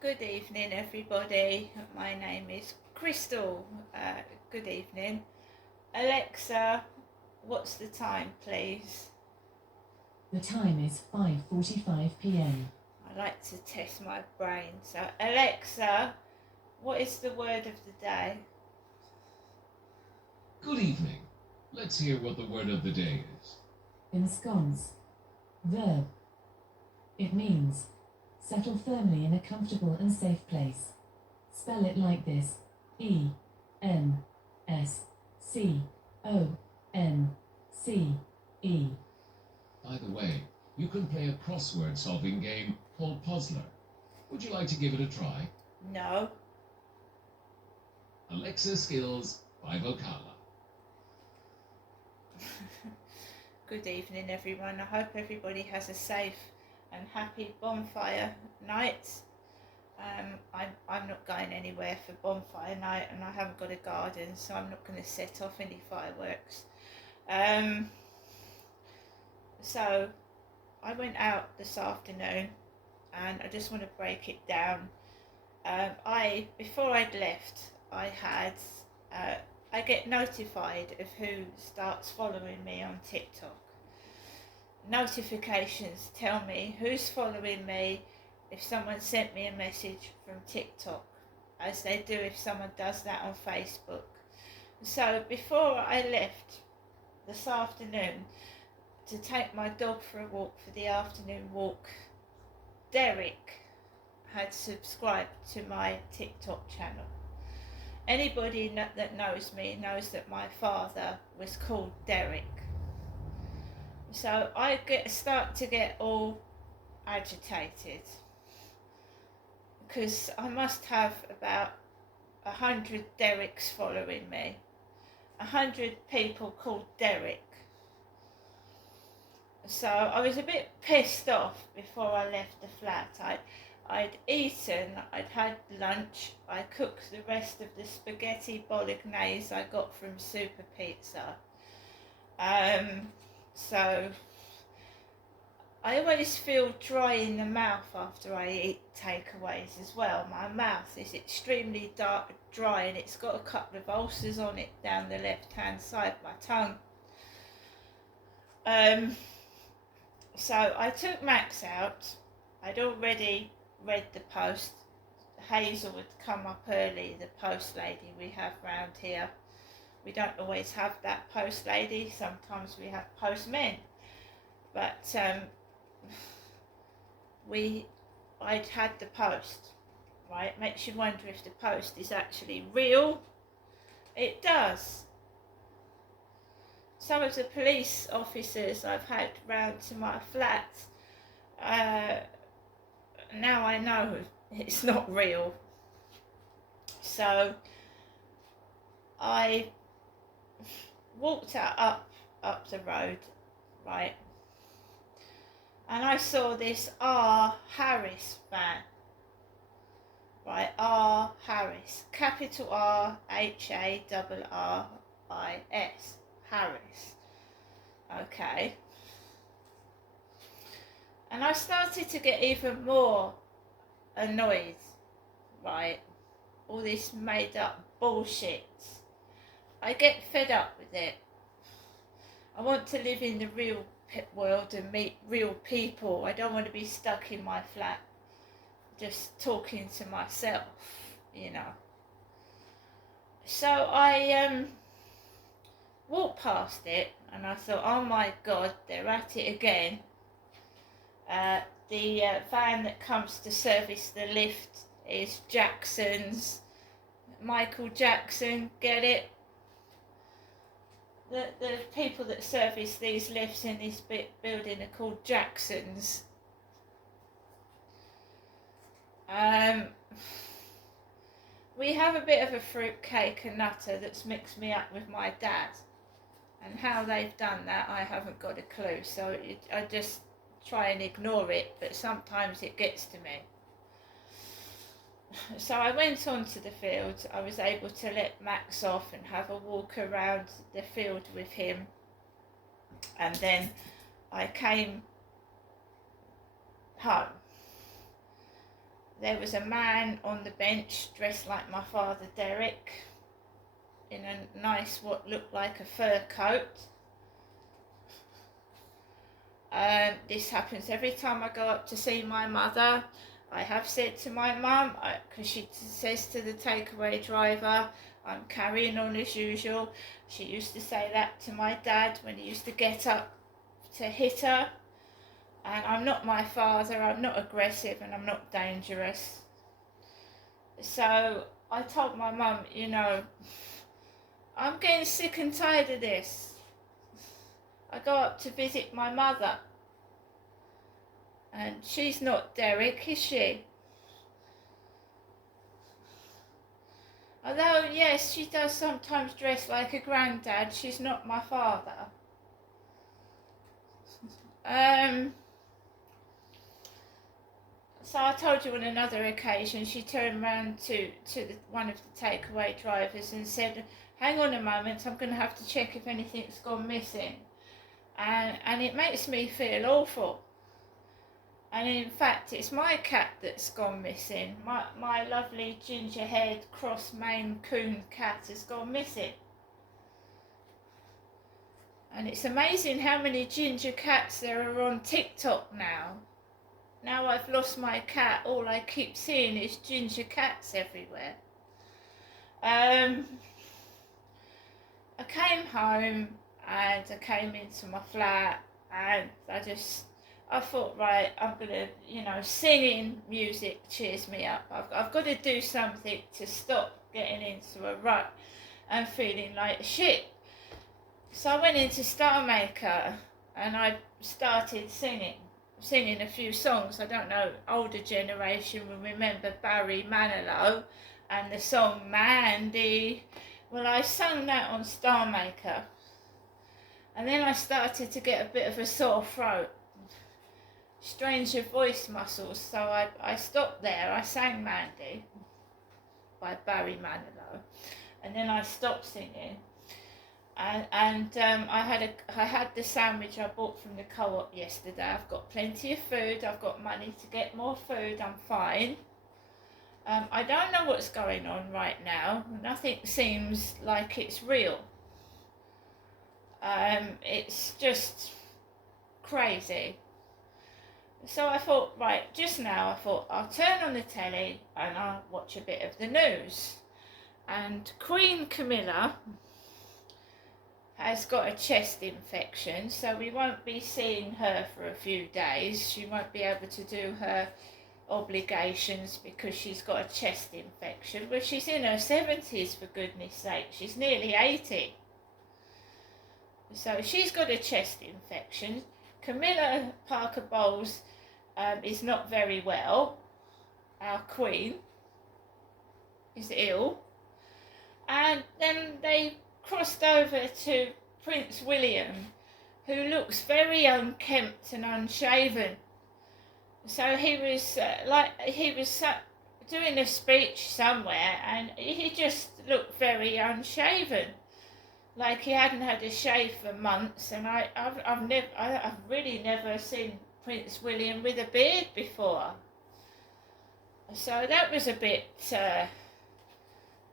Good evening, everybody. My name is Crystal. Good evening. Alexa, what's the time, please? The time is 5:45 p.m. I like to test my brain. So, Alexa, what is the word of the day? Good evening. Let's hear what the word of the day is. Ensconce. Verb. It means settle firmly in a comfortable and safe place. Spell it like this: E-N-S-C-O-N-C-E. By the way, you can play a crossword solving game called Puzzler. Would you like to give it a try? No. Alexa Skills by Vocala. Good evening, everyone. I hope everybody has a safe and happy bonfire night. I'm not going anywhere for bonfire night, and I haven't got a garden, so I'm not going to set off any fireworks. So I went out this afternoon, and I just want to break it down. Before I'd left, I get notified of who starts following me on TikTok. Notifications tell me who's following me if someone sent me a message from TikTok, as they do if someone does that on Facebook. So before I left this afternoon to take my dog for a walk for the afternoon walk, Derek had subscribed to my TikTok channel. Anybody that knows me knows that my father was called Derek. So I start to get all agitated because I must have about 100 Dereks following me, 100 people called Derek. So I was a bit pissed off before I left the flat. I'd eaten, I'd had lunch, I cooked the rest of the spaghetti bolognese I got from Super Pizza. So I always feel dry in the mouth after I eat takeaways as well. My mouth is extremely dry, and it's got a couple of ulcers on it down the left hand side of my tongue. So I took Max out. I'd already read the post. Hazel had come up early, the post lady we have round here. We don't always have that post lady, sometimes we have postmen. But I'd had the post, right? Makes you wonder if the post is actually real. It does. Some of the police officers I've had round to my flat, now I know it's not real. So I walked up the road, right, and I saw this R. Harris van, right, R. Harris, capital R, Harris, Harris, okay. And I started to get even more annoyed, right, all this made up bullshit. I get fed up with it. I want to live in the real world and meet real people. I don't want to be stuck in my flat just talking to myself, you know. So I walked past it and I thought, oh my God, they're at it again. The van that comes to service the lift is Jackson's. Michael Jackson, get it? The people that service these lifts in this building are called Jacksons. We have a bit of a fruitcake and nutter that's mixed me up with my dad, and how they've done that I haven't got a clue, so I just try and ignore it, but sometimes it gets to me. So I went onto the field. I was able to let Max off and have a walk around the field with him, and then I came home. there was a man on the bench dressed like my father Derek, in a nice, what looked like a fur coat. This happens every time I go up to see my mother. I have said to my mum, because she says to the takeaway driver, I'm carrying on as usual. She used to say that to my dad when he used to get up to hit her. And I'm not my father, I'm not aggressive, and I'm not dangerous. So I told my mum, you know, I'm getting sick and tired of this. I go up to visit my mother. And she's not Derek, is she? Although, yes, she does sometimes dress like a granddad, she's not my father. So I told you on another occasion, she turned round to one of the takeaway drivers and said, hang on a moment, I'm going to have to check if anything's gone missing. And it makes me feel awful. And in fact, it's my cat that's gone missing. My lovely ginger-haired cross Maine Coon cat has gone missing. And it's amazing how many ginger cats there are on TikTok now. Now I've lost my cat, all I keep seeing is ginger cats everywhere. I came home and I came into my flat and I thought, right, I'm gonna, you know, singing music cheers me up. I've got to do something to stop getting into a rut and feeling like shit. So I went into Star Maker and I started singing a few songs. I don't know, older generation will remember Barry Manilow and the song Mandy. Well, I sung that on Star Maker. And then I started to get a bit of a sore throat. Stranger voice muscles, so I stopped there. I sang Mandy by Barry Manilow, and then I stopped singing. And I had the sandwich I bought from the co-op yesterday. I've got plenty of food. I've got money to get more food. I'm fine. I don't know what's going on right now. Nothing seems like it's real. It's just crazy. So I thought, right, just now I thought I'll turn on the telly and I'll watch a bit of the news. And Queen Camilla has got a chest infection, so we won't be seeing her for a few days. She won't be able to do her obligations because she's got a chest infection. But she's in her 70s, for goodness sake. She's nearly 80. So she's got a chest infection. Camilla Parker Bowles is not very well. Our Queen is ill. And then they crossed over to Prince William, who looks very unkempt and unshaven. So he was doing a speech somewhere, and he just looked very unshaven, like he hadn't had a shave for months. And I've really never seen Prince William with a beard before. So that was a bit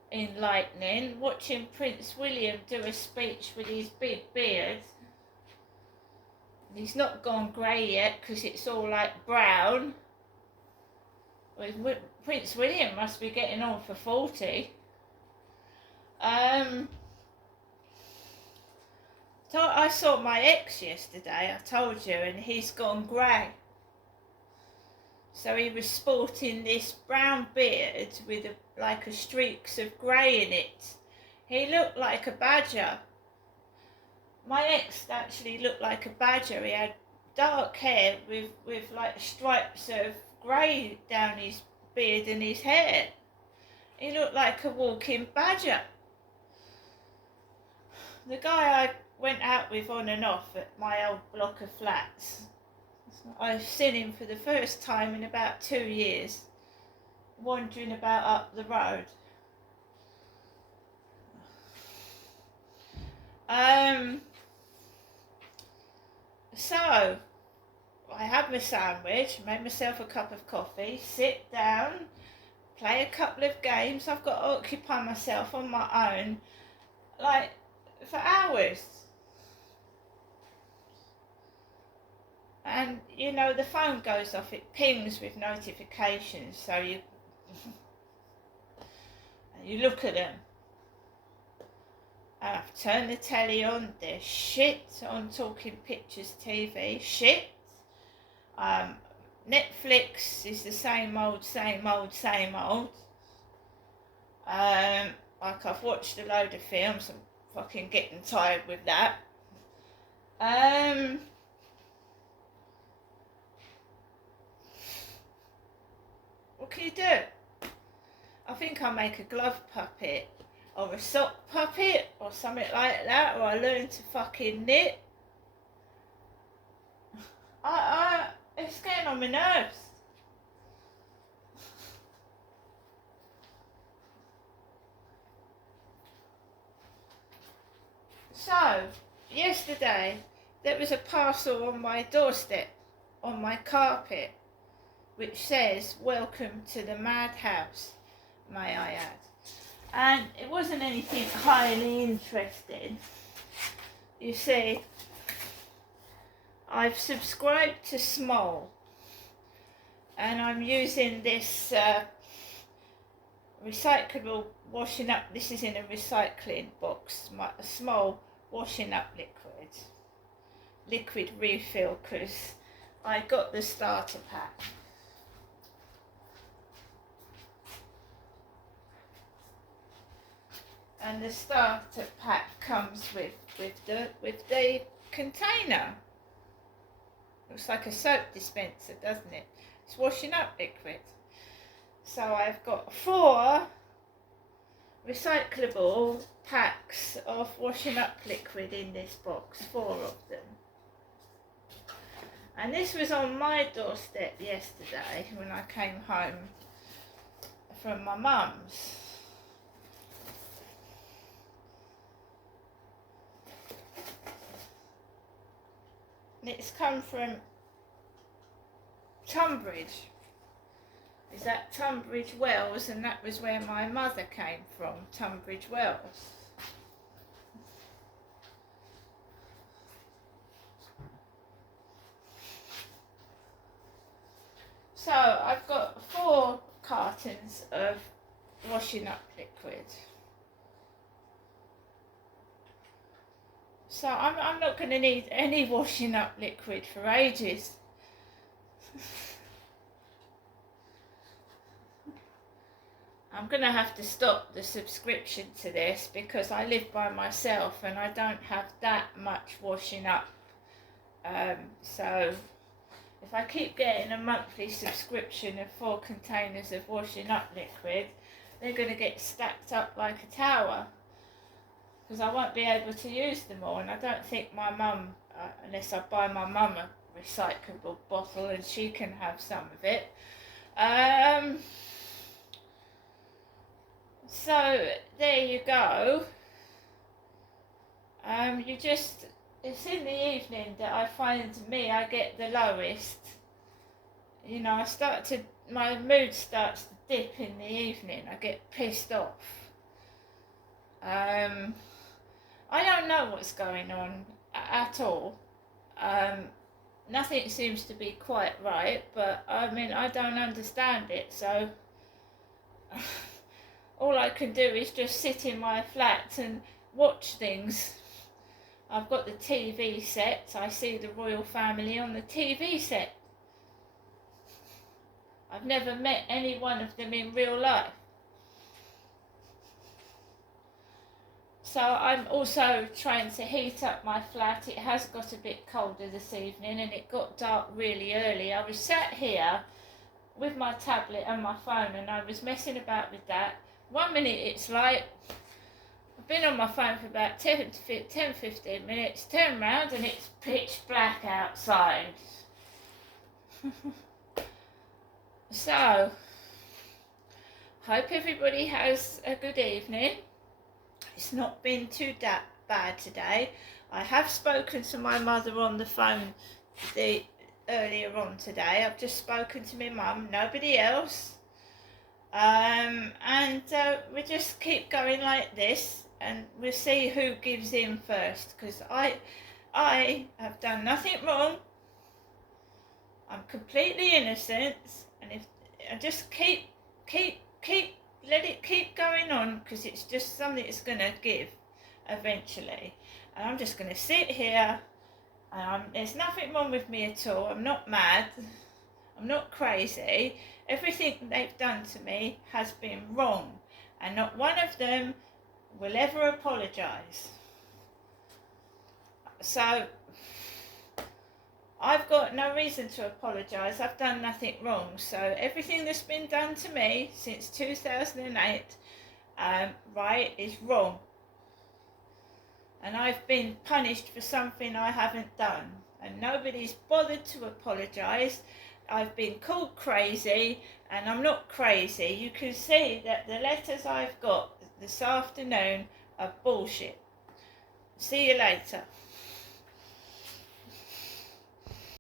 enlightening, watching Prince William do a speech with his big beard. He's not gone grey yet because it's all like brown. Well, Prince William must be getting on for 40. So I saw my ex yesterday, I told you, and he's gone grey. So he was sporting this brown beard with like a streaks of grey in it. He looked like a badger. My ex actually looked like a badger. He had dark hair with like stripes of grey down his beard and his hair. He looked like a walking badger. The guy I went out with on and off at my old block of flats, I've seen him for the first time in about 2 years, wandering about up the road. So I have my sandwich, made myself a cup of coffee, sit down, play a couple of games. I've got to occupy myself on my own, like, for hours. And, you know, the phone goes off, it pings with notifications, so you look at them. And I've turned the telly on, there's shit on Talking Pictures TV, shit. Netflix is the same old. Like, I've watched a load of films, I'm fucking getting tired with that. What can you do? I think I'll make a glove puppet, or a sock puppet, or something like that, or I learn to fucking knit. It's getting on my nerves. So, yesterday, there was a parcel on my doorstep, on my carpet, which says, "Welcome to the madhouse," may I add. And it wasn't anything highly interesting. You see, I've subscribed to Small, and I'm using this recyclable washing up. This is in a recycling box, a Small washing up liquid refill, because I got the starter pack. And the starter pack comes with the container. Looks like a soap dispenser, doesn't it? It's washing up liquid. So I've got 4 recyclable packs of washing up liquid in this box, 4 of them. And this was on my doorstep yesterday when I came home from my mum's. It's come from Tunbridge. Is that Tunbridge Wells? And that was where my mother came from, Tunbridge Wells. So I've got 4 cartons of washing up liquid. So I'm not going to need any washing up liquid for ages. I'm going to have to stop the subscription to this because I live by myself and I don't have that much washing up. So if I keep getting a monthly subscription of 4 containers of washing up liquid, they're going to get stacked up like a tower. Because I won't be able to use them all, and I don't think my mum, unless I buy my mum a recyclable bottle and she can have some of it. So there you go. It's in the evening that I find I get the lowest. You know, my mood starts to dip in the evening. I get pissed off. I don't know what's going on at all. Nothing seems to be quite right, but I mean, I don't understand it, so all I can do is just sit in my flat and watch things. I've got the TV set, I see the royal family on the TV set. I've never met any one of them in real life. So I'm also trying to heat up my flat. It has got a bit colder this evening and it got dark really early. I was sat here with my tablet and my phone and I was messing about with that. 1 minute it's light. I've been on my phone for about 10-15 minutes, turn round and it's pitch black outside. So, hope everybody has a good evening. It's not been too bad today. I have spoken to my mother on the phone earlier on today. I've just spoken to my mum, nobody else. And we just keep going like this, and we'll see who gives in first, because I have done nothing wrong. I'm completely innocent, and if I just let it keep going on, because it's just something that's going to give eventually. And I'm just going to sit here. There's nothing wrong with me at all. I'm not mad. I'm not crazy. Everything they've done to me has been wrong, and not one of them will ever apologise. So I've got no reason to apologise. I've done nothing wrong. So everything that's been done to me since 2008, right, is wrong. And I've been punished for something I haven't done. And nobody's bothered to apologise. I've been called crazy, and I'm not crazy. You can see that the letters I've got this afternoon are bullshit. See you later.